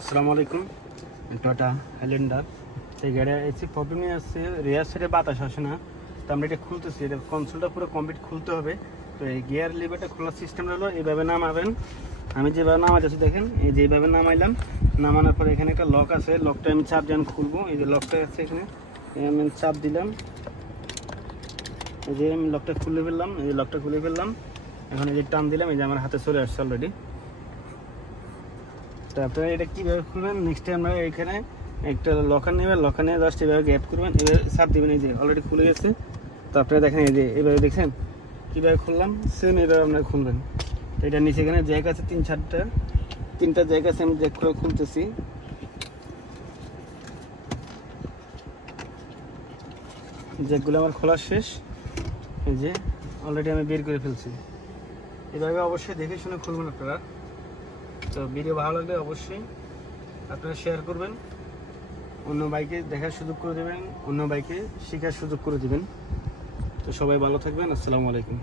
আসসালামু আলাইকুম। Toyota Highlander এই গাড়ি এসে প্রবলেম নিয়ে আসছে, রেয়ার সাইডে বাতাস আসে না। তো আমরা এটা খুলতেছি, এটা কনসোলটা পুরো কমপ্লিট খুলতে হবে। তো এই গিয়ার লিভারটা খোলার সিস্টেমটা হলো এইভাবে নামাবেন। আমি যেভাবে নামাইতেছি দেখেন, এই যে এইভাবে নামাইলাম। নামানোর পরে এখানে একটা লক আছে, লকটা আমি চাপ দিয়ে খুলবো। এই যে লকটা আছে এখানে, আমি চাপ দিলাম। এই যে আমি লকটা খুলে ফেললাম, এই যে লকটা খুলে ফেললাম। এখন এই যে টান দিলাম, এই যে আমার হাতে চলে আসছে অলরেডি। তো আপনারা এটা কীভাবে খুলবেন, নেক্সট আমরা এখানে একটা লকার নেবেন, লকার নিয়ে জাস্ট এভাবে গ্যাপ করবেন, এভাবে চাপ দেবেন। এই যে অলরেডি খুলে গেছে। তো আপনারা দেখেন, এই যে এভাবে দেখছেন কীভাবে খুললাম, সেম এভাবে আপনারা খুলবেন। তো এটা নিচে এখানে জায়গা আছে তিনটা জায়গা আছে, আমি জ্যাক করে খুলতেছি। জ্যাকগুলো আমার খোলা শেষ, এই যে অলরেডি আমি বের করে ফেলছি। এভাবে অবশ্যই দেখে শুনে খুলবেন আপনারা। তো ভিডিও ভালো লাগলে অবশ্যই আপনারা শেয়ার করবেন, অন্য বাইকে দেখার সুযোগ করে দেবেন, অন্য বাইকে শেখার সুযোগ করে দেবেন। তো সবাই ভালো থাকবেন। আসসালামু আলাইকুম।